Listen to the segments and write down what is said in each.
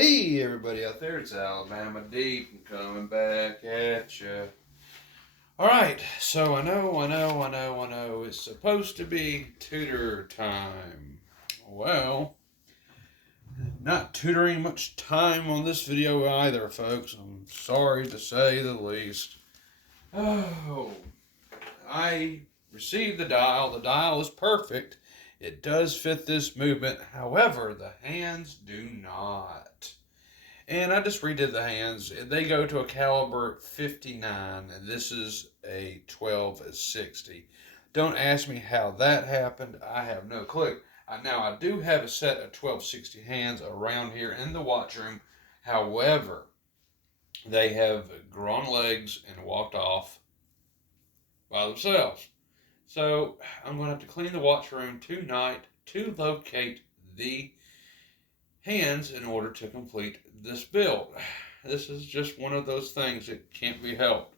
Hey everybody out there, it's Alabama Deep. I'm coming back at you. Alright, so I know, it's supposed to be tutor time. Well, not tutoring much time on this video either, folks. I'm sorry to say the least. Oh, I received the dial. The dial is perfect. It does fit this movement. However, the hands do not. And I just redid the hands. They go to a caliber 59, and this is a 12-60. Don't ask me how that happened. I have no clue. Now, I do have a set of 12-60 hands around here in the watch room. However, they have grown legs and walked off by themselves. So I'm going to have to clean the watch room tonight to locate the hands in order to complete this build. This is just one of those things that can't be helped.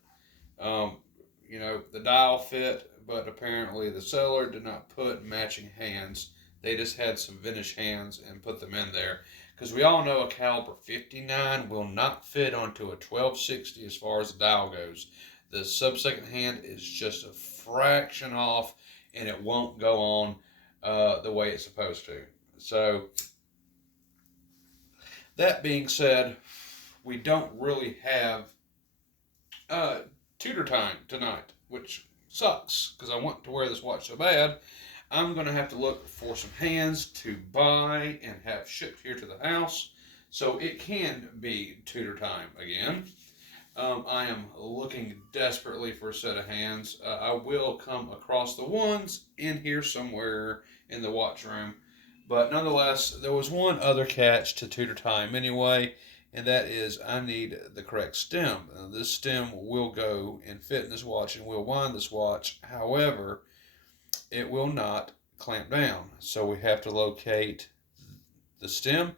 The dial fit, but apparently the seller did not put matching hands. They just had some vintage hands and put them in there. Because we all know a caliber 59 will not fit onto a 1260 as far as the dial goes. The sub-second hand is just a fraction off, and it won't go on the way it's supposed to. So, that being said, we don't really have tutor time tonight, which sucks because I want to wear this watch so bad. I'm going to have to look for some hands to buy and have shipped here to the house so it can be tutor time again. I am looking desperately for a set of hands. I will come across the ones in here somewhere in the watch room. But nonetheless, there was one other catch to tutor time anyway, and that is I need the correct stem. This stem will go and fit in this watch and will wind this watch. However, it will not clamp down. So we have to locate the stem,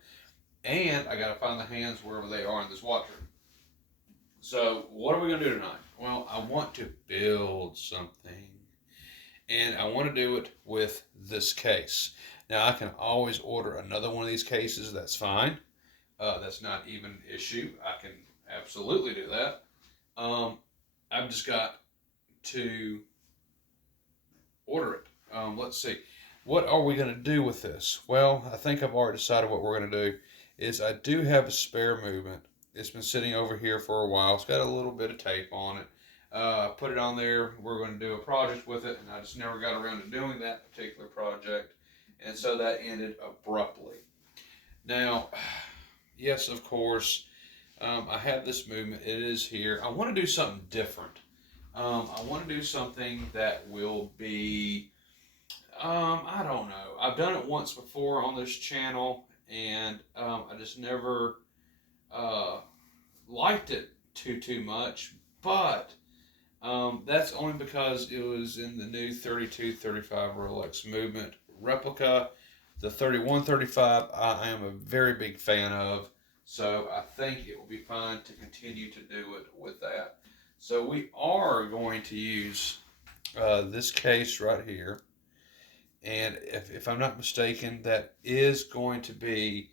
and I got to find the hands wherever they are in this watch room. So what are we going to do tonight? Well, I want to build something, and I want to do it with this case. Now, I can always order another one of these cases. That's fine. That's not even an issue. I can absolutely do that. I've just got to order it. Let's see. What are we going to do with this? Well, I think I've already decided what we're going to do. Is I do have a spare movement. It's been sitting over here for a while. It's got a little bit of tape on it. Put it on there. We're going to do a project with it, and I just never got around to doing that particular project. And so that ended abruptly. Now, yes, of course, I have this movement. It is here. I want to do something different. I want to do something that will be, I don't know. I've done it once before on this channel, and I just never liked it too much. But that's only because it was in the new 3235 Rolex movement replica. The 3135 I am a very big fan of, so I think it will be fine to continue to do it with that. So we are going to use this case right here, and if I'm not mistaken, that is going to be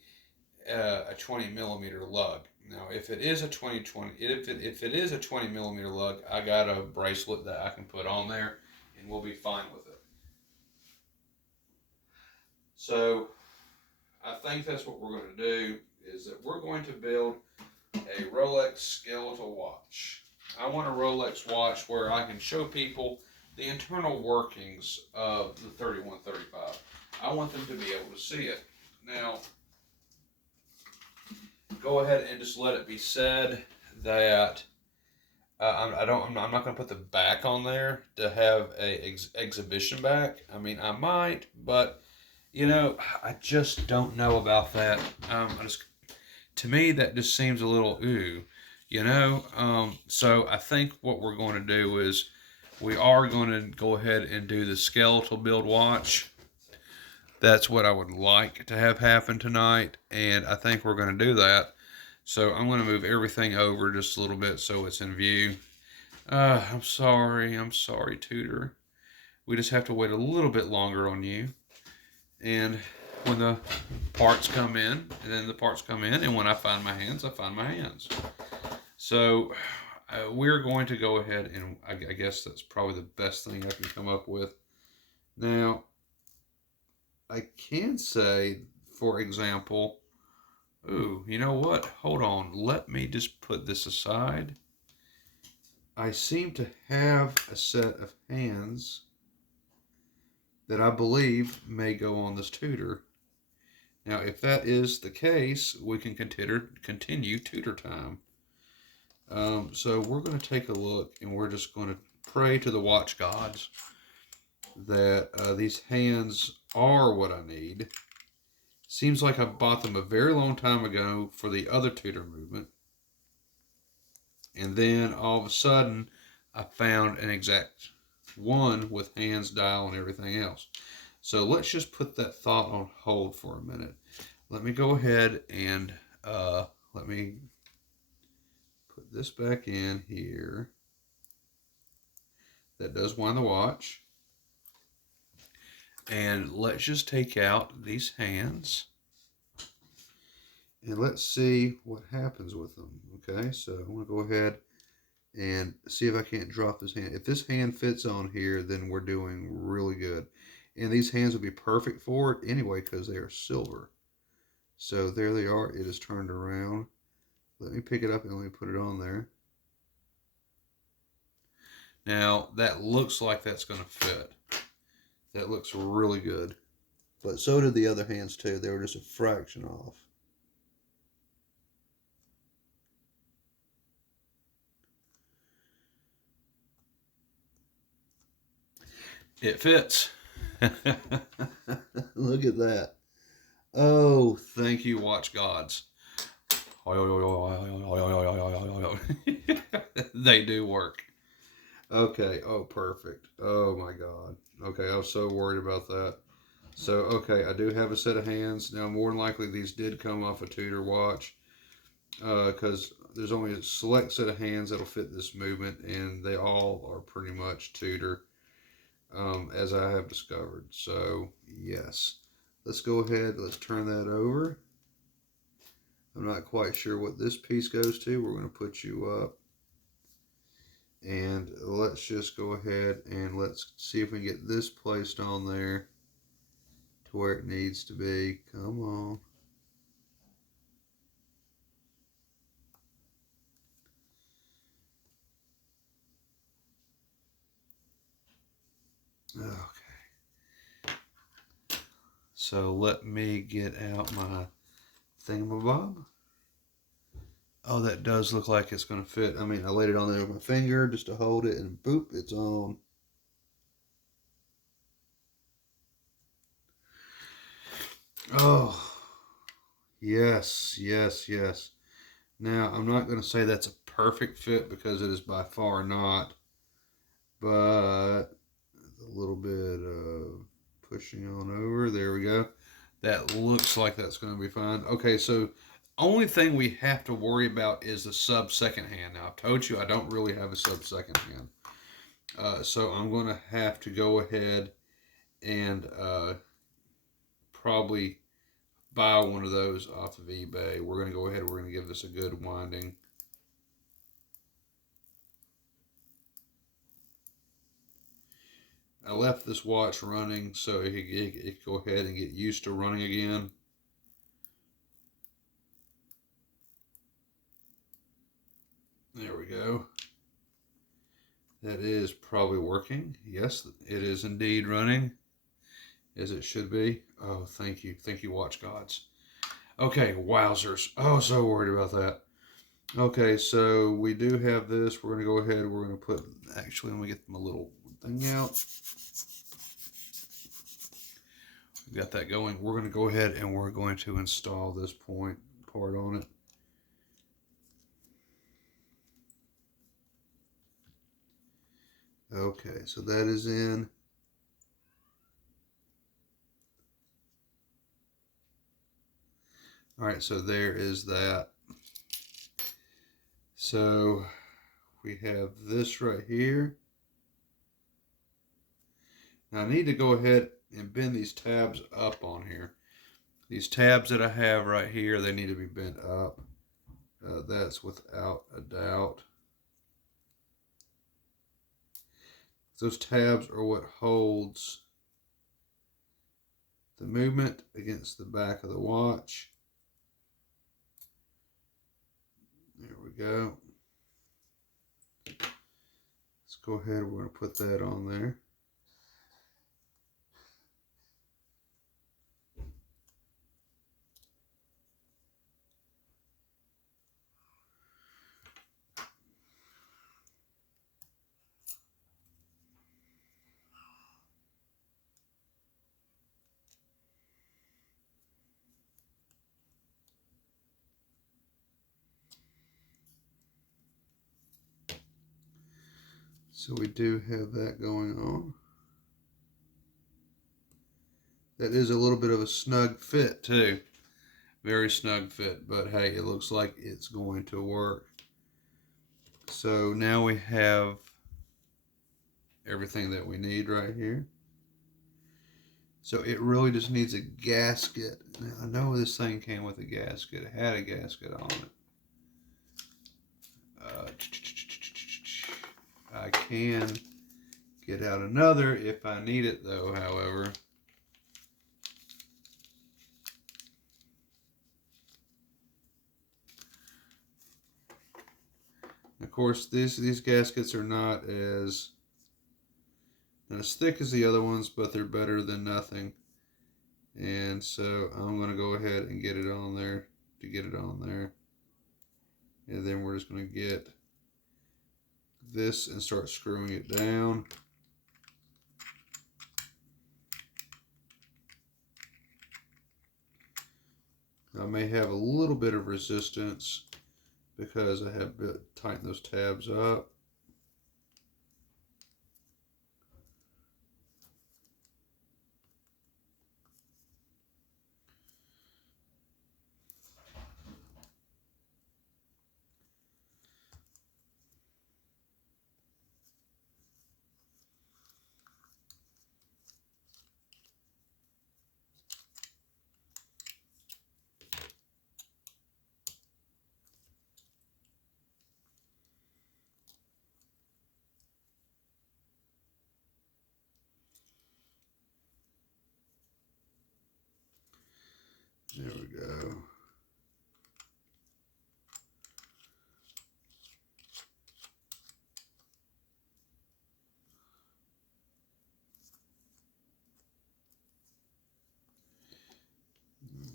a 20 millimeter lug. Now, if it is a 20, if it is a 20 millimeter lug, I got a bracelet that I can put on there, and we'll be fine with it. So, I think that's what we're going to do, is that we're going to build a Rolex skeletal watch. I want a Rolex watch where I can show people the internal workings of the 3135. I want them to be able to see it. Now, go ahead and just let it be said that I'm not going to put the back on there to have a exhibition back. I mean, I might, but I just don't know about that. To me, that just seems a little ooh, So I think what we're going to do is we are going to go ahead and do the skeletal build watch. That's what I would like to have happen tonight, and I think we're going to do that. So I'm going to move everything over just a little bit so it's in view. I'm sorry, Tudor. We just have to wait a little bit longer on you. And when the parts come in, and then the parts come in, and when I find my hands, I find my hands. So we're going to go ahead, and I guess that's probably the best thing I can come up with. Now, I can say, for example, ooh, you know what? Hold on. Let me just put this aside. I seem to have a set of hands that I believe may go on this Tudor. Now, if that is the case, we can continue Tudor time. So we're going to take a look, and we're just going to pray to the watch gods that these hands are what I need. Seems like I bought them a very long time ago for the other Tudor movement. And then all of a sudden, I found an exact one with hands, dial, and everything else. So let's just put that thought on hold for a minute. Let me go ahead and let me put this back in here. That does wind the watch. And let's just take out these hands. And let's see what happens with them. Okay, so I'm going to go ahead and see if I can't drop this hand. If this hand fits on here, then we're doing really good. And these hands will be perfect for it anyway because they are silver. So there they are. It is turned around. Let me pick it up and let me put it on there. Now, that looks like that's going to fit. That looks really good. But so did the other hands too. They were just a fraction off. It fits. Look at that. Oh, thank you, watch gods. They do work. Okay. Oh, perfect. Oh, my God. Okay, I was so worried about that. So, okay, I do have a set of hands. Now, more than likely, these did come off a Tudor watch because there's only a select set of hands that'll fit this movement, and they all are pretty much Tudor. As I have discovered. So, yes. Let's go ahead. Let's turn that over. I'm not quite sure what this piece goes to. We're going to put you up. And let's just go ahead and let's see if we can get this placed on there to where it needs to be. Come on. Okay. So let me get out my thingamabob. Oh, that does look like it's going to fit. I mean, I laid it on there with my finger just to hold it, and boop, it's on. Oh, yes, yes, yes. Now, I'm not going to say that's a perfect fit because it is by far not, but a little bit of pushing on over. There we go. That looks like that's going to be fine. Okay, so only thing we have to worry about is the sub second hand. Now, I've told you I don't really have a sub second hand. So I'm going to have to go ahead and probably buy one of those off of eBay. We're going to go ahead. We're going to give this a good winding. I left this watch running so it could go ahead and get used to running again. There we go. That is probably working. Yes, it is indeed running as it should be. Oh, thank you. Thank you, watch gods. Okay, wowzers. Oh, so worried about that. Okay, so we do have this. We're going to go ahead. We're going to put, actually, let me get my little thing out. We got that going. We're going to go ahead and we're going to install this part on it. Okay, so that is in. All right, so there is that. So we have this right here. Now I need to go ahead and bend these tabs up on here These tabs that I have right here, they need to be bent up. That's without a doubt. Those tabs are what holds the movement against the back of the watch. There we go. Let's go ahead. We're going to put that on there. So we do have that going on. That is a little bit of a snug fit too. Very snug fit, but hey, it looks like it's going to work. So now we have everything that we need right here. So it really just needs a gasket. Now, I know this thing came with a gasket. It had a gasket on it. I can get out another if I need it though, however. Of course, these gaskets are not as thick as the other ones, but they're better than nothing. And so I'm going to go ahead and get it on there to get it on there. And then we're just going to get this and start screwing it down. I may have a little bit of resistance because I have tightened those tabs up. There we go.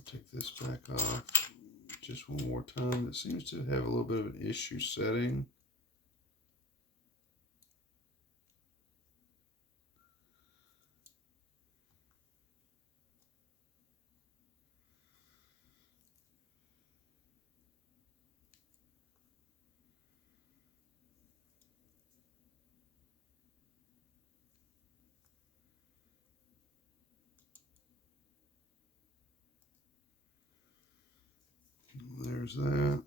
Take this back off just one more time. It seems to have a little bit of an issue setting. There's that.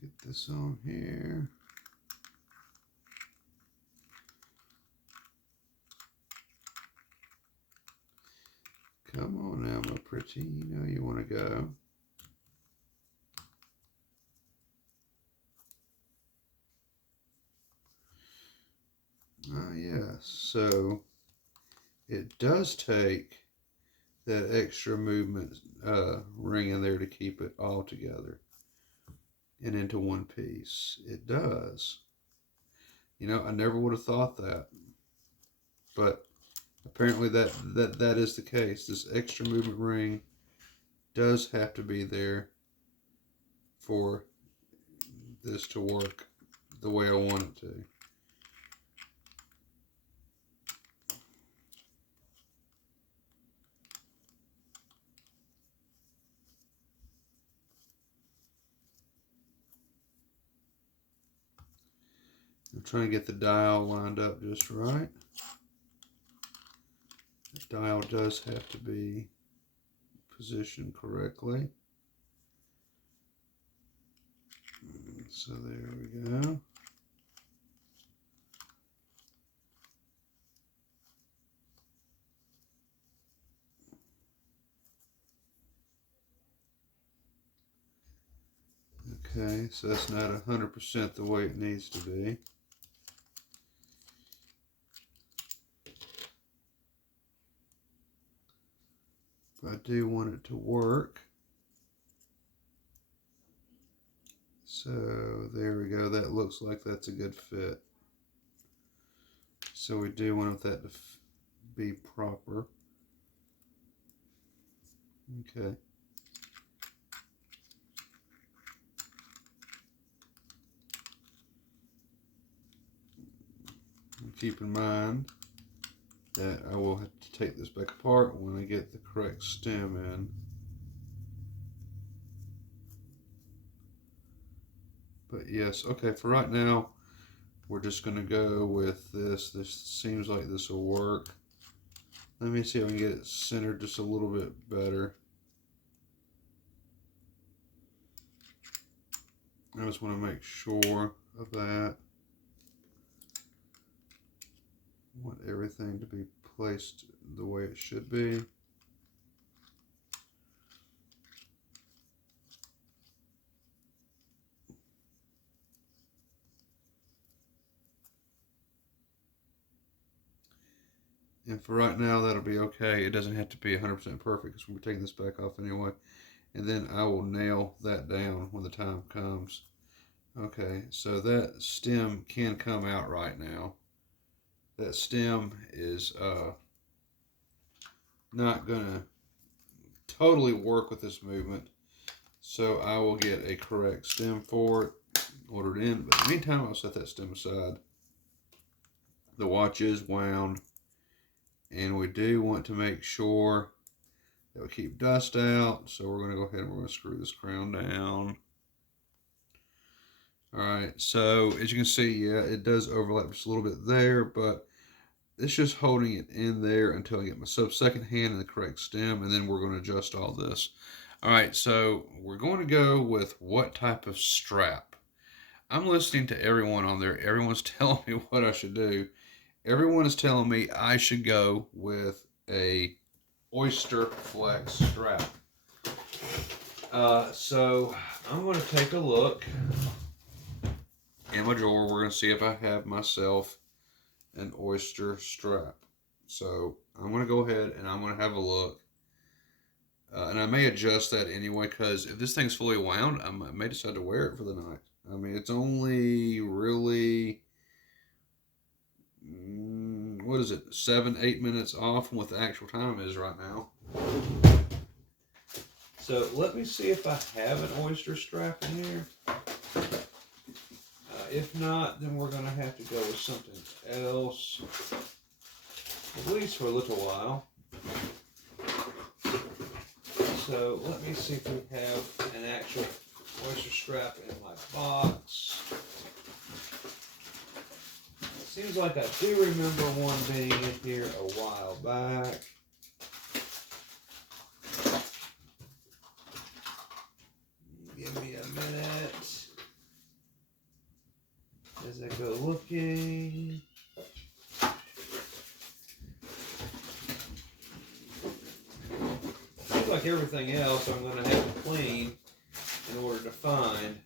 Get this on here. Come on now, my pretty. You know you want to go. Ah, yes. So it does take that extra movement ring in there to keep it all together and into one piece. It does. You know, I never would have thought that, but apparently that is the case. This extra movement ring does have to be there for this to work the way I want it to. I'm trying to get the dial lined up just right. The dial does have to be positioned correctly. So there we go. Okay, so that's not 100% the way it needs to be. But I do want it to work. So there we go. That looks like that's a good fit. So we do want that to be proper. Okay. And keep in mind that I will have to take this back apart when I get the correct stem in. But yes, okay, for right now, we're just going to go with this. This seems like this will work. Let me see if I can get it centered just a little bit better. I just want to make sure of that. I want everything to be placed the way it should be. And for right now, that'll be okay. It doesn't have to be 100% perfect because we're taking this back off anyway. And then I will nail that down when the time comes. Okay, so that stem can come out right now. That stem is not going to totally work with this movement. So I will get a correct stem for it, order it in. But in the meantime, I'll set that stem aside. The watch is wound. And we do want to make sure that we keep dust out. So we're going to go ahead and we're going to screw this crown down. Alright, so as you can see, yeah, it does overlap just a little bit there, but it's just holding it in there until I get my second hand in the correct stem, and then we're going to adjust all this. Alright, so we're going to go with what type of strap. I'm listening to everyone on there. Everyone's telling me what I should do. Everyone is telling me I should go with a Oyster Flex strap. So I'm going to take a look in my drawer. We're going to see if I have myself an Oyster strap. So I'm going to go ahead and I'm going to have a look. And I may adjust that anyway, because if this thing's fully wound, I may decide to wear it for the night. I mean, it's only really, what is it, 7-8 minutes off from what the actual time is right now. So let me see if I have an Oyster strap in here. If not, then we're going to have to go with something else, at least for a little while. So let me see if we have an actual Oyster strap in my box. It seems like I do remember one being in here a while back. Give me a minute as I go looking. Seems like everything else I'm going to have to clean in order to find.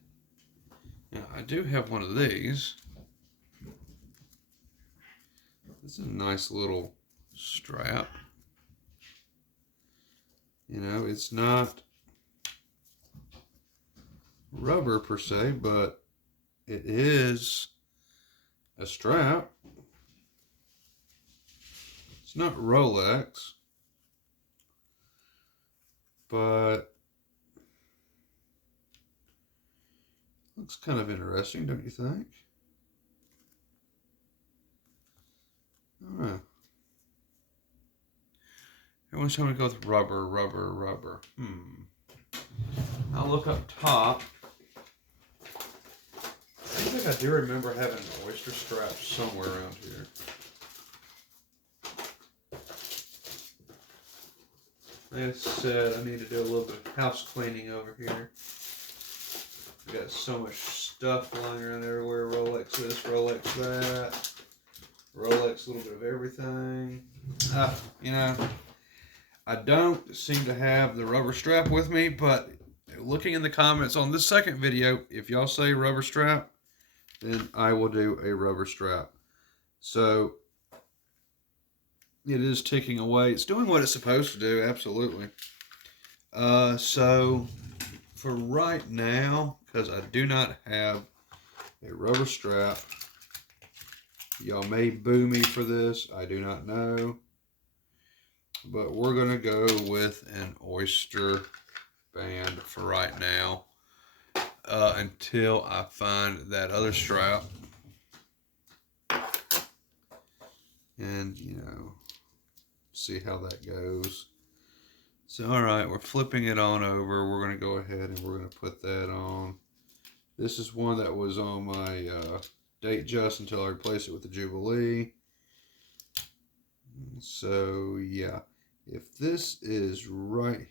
Now, I do have one of these. This is a nice little strap. You know, it's not rubber per se, but it is a strap. It's not Rolex, but looks kind of interesting, don't you think? Alright. Everyone's telling me to go with rubber. I'll look up top. I think I do remember having an oyster strap somewhere around here. Like I said, I need to do a little bit of house cleaning over here. I got so much stuff lying around everywhere. Rolex this, Rolex that. Rolex, a little bit of everything. You know, I don't seem to have the rubber strap with me, but looking in the comments on this second video, if y'all say rubber strap, then I will do a rubber strap. So it is ticking away. It's doing what it's supposed to do, absolutely. So for right now, because I do not have a rubber strap, y'all may boo me for this, I do not know. But we're going to go with an oyster band for right now. Until I find that other strap. And, you know, see how that goes. So, alright, we're flipping it on over. We're going to go ahead and we're going to put that on. This is one that was on my date just until I replaced it with the Jubilee. So, yeah. If this is right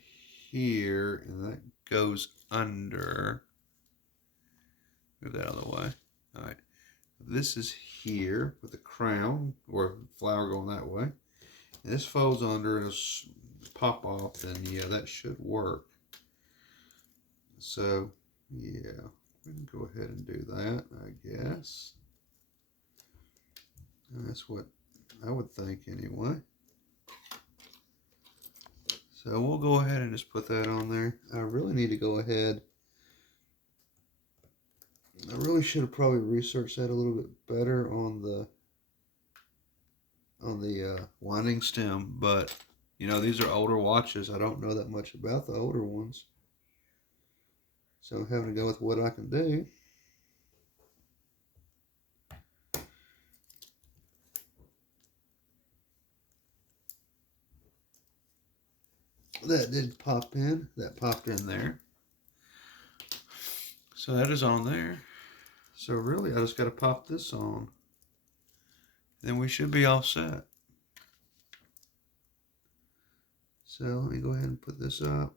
here and that goes under... Move that out of the way. Alright. This is here with the crown or flower going that way. And this folds under and pop off, then yeah, that should work. So, yeah, we can go ahead and do that, I guess. And that's what I would think anyway. So we'll go ahead and just put that on there. I really need to go ahead. I really should have probably researched that a little bit better on the winding stem, but you know, these are older watches. I don't know that much about the older ones, so I'm having to go with what I can do. That did pop in. That popped in there. So that is on there. So really, I just got to pop this on. Then we should be all set. So let me go ahead and put this up.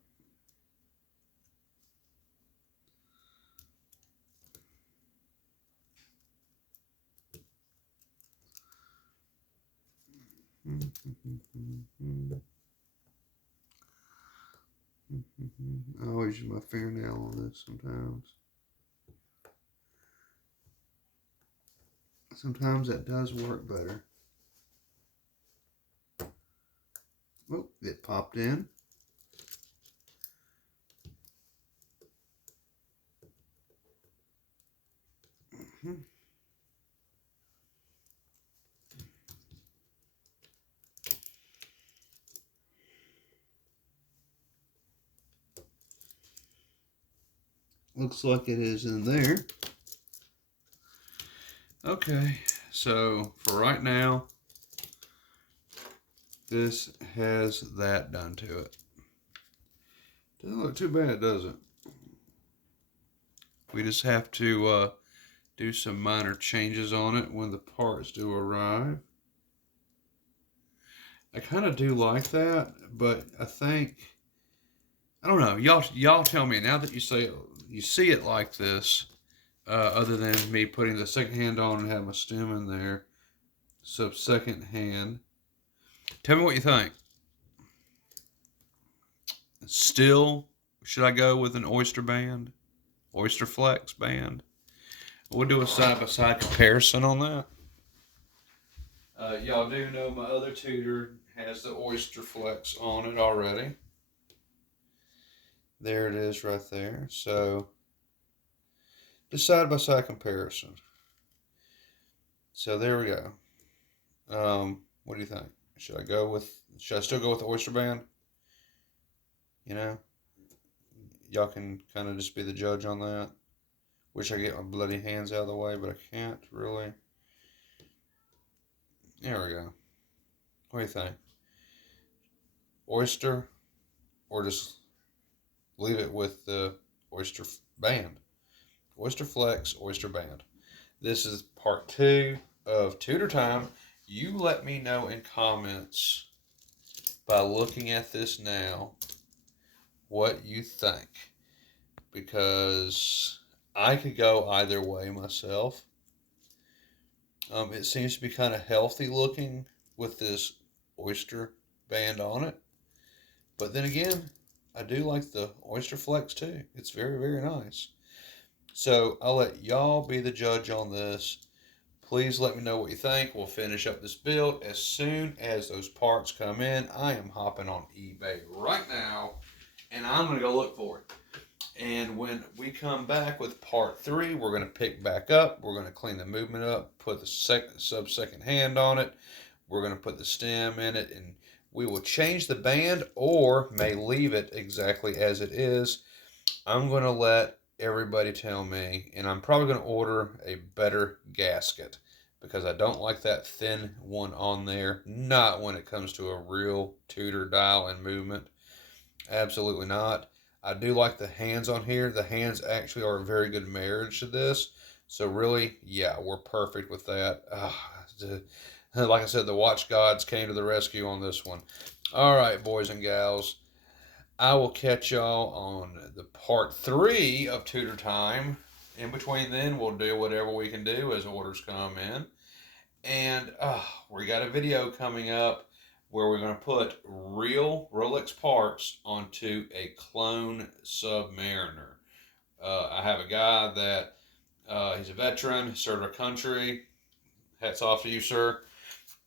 I always use my fingernail on this sometimes. Sometimes that does work better. Oh, it popped in. Looks like it is in there. Okay, so for right now, this has that done to it. Doesn't look too bad, does it? We just have to do some minor changes on it when the parts do arrive. I kind of do like that, but I think, I don't know. Y'all tell me now that you see it like this. Other than me putting the second hand on and having my stem in there. So second hand. Tell me what you think. Still, should I go with an oyster band? Oyster Flex band? We'll do a side-by-side comparison on that. Y'all do know my other Tudor has the Oyster Flex on it already. There it is right there. So, just side-by-side comparison. So there we go. What do you think? Should I still go with the Oyster Band? You know? Y'all can kind of just be the judge on that. Wish I could get my bloody hands out of the way, but I can't really. There we go. What do you think? Oyster, or just leave it with the Oyster Band? Oyster Flex, Oyster Band. This is part 2 of Tudor Time. You let me know in comments by looking at this now what you think, because I could go either way myself. It seems to be kind of healthy looking with this oyster band on it. But then again, I do like the oyster flex too. It's very, very nice. So I'll let y'all be the judge on this. Please let me know what you think. We'll finish up this build as soon as those parts come in. I am hopping on eBay right now, and I'm going to go look for it. And when we come back with part 3, we're going to pick back up. We're going to clean the movement up, put the sub-second hand on it. We're going to put the stem in it, and we will change the band or may leave it exactly as it is. I'm going to let everybody tell me, and I'm probably going to order a better gasket because I don't like that thin one on there. Not when it comes to a real Tudor dial and movement. Absolutely not. I do like the hands on here. The hands actually are a very good marriage to this. So really, yeah, we're perfect with that. Like I said, the watch gods came to the rescue on this one. All right, boys and gals. I will catch y'all on the part 3 of Tudor Time. In between then, we'll do whatever we can do as orders come in. And we got a video coming up where we're going to put real Rolex parts onto a clone Submariner. I have a guy that he's a veteran, served our country. Hats off to you, sir,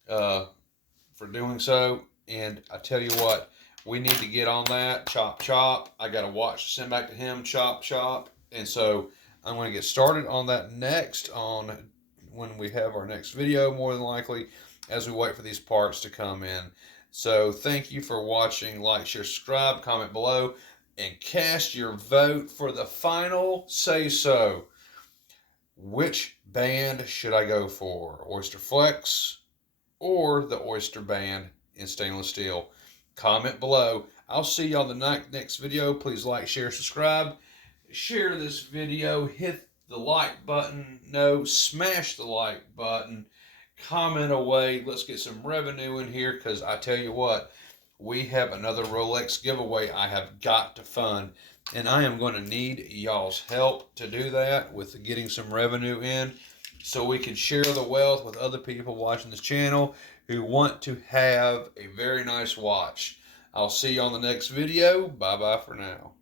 for doing so. And I tell you what, we need to get on that. Chop, chop. I got a watch to send back to him. Chop, chop. And so I'm going to get started on that next on when we have our next video, more than likely, as we wait for these parts to come in. So thank you for watching. Like, share, subscribe, comment below, and cast your vote for the final say-so. Which band should I go for? Oyster Flex or the Oyster band in stainless steel? Comment below. I'll see you on the next video. Please like, share, subscribe. Share this video. Hit the like button. No, smash the like button. Comment away. Let's get some revenue in here, because I tell you what, we have another Rolex giveaway I have got to fund, and I am going to need y'all's help to do that with getting some revenue in so we can share the wealth with other people watching this channel who want to have a very nice watch. I'll see you on the next video. Bye-bye for now.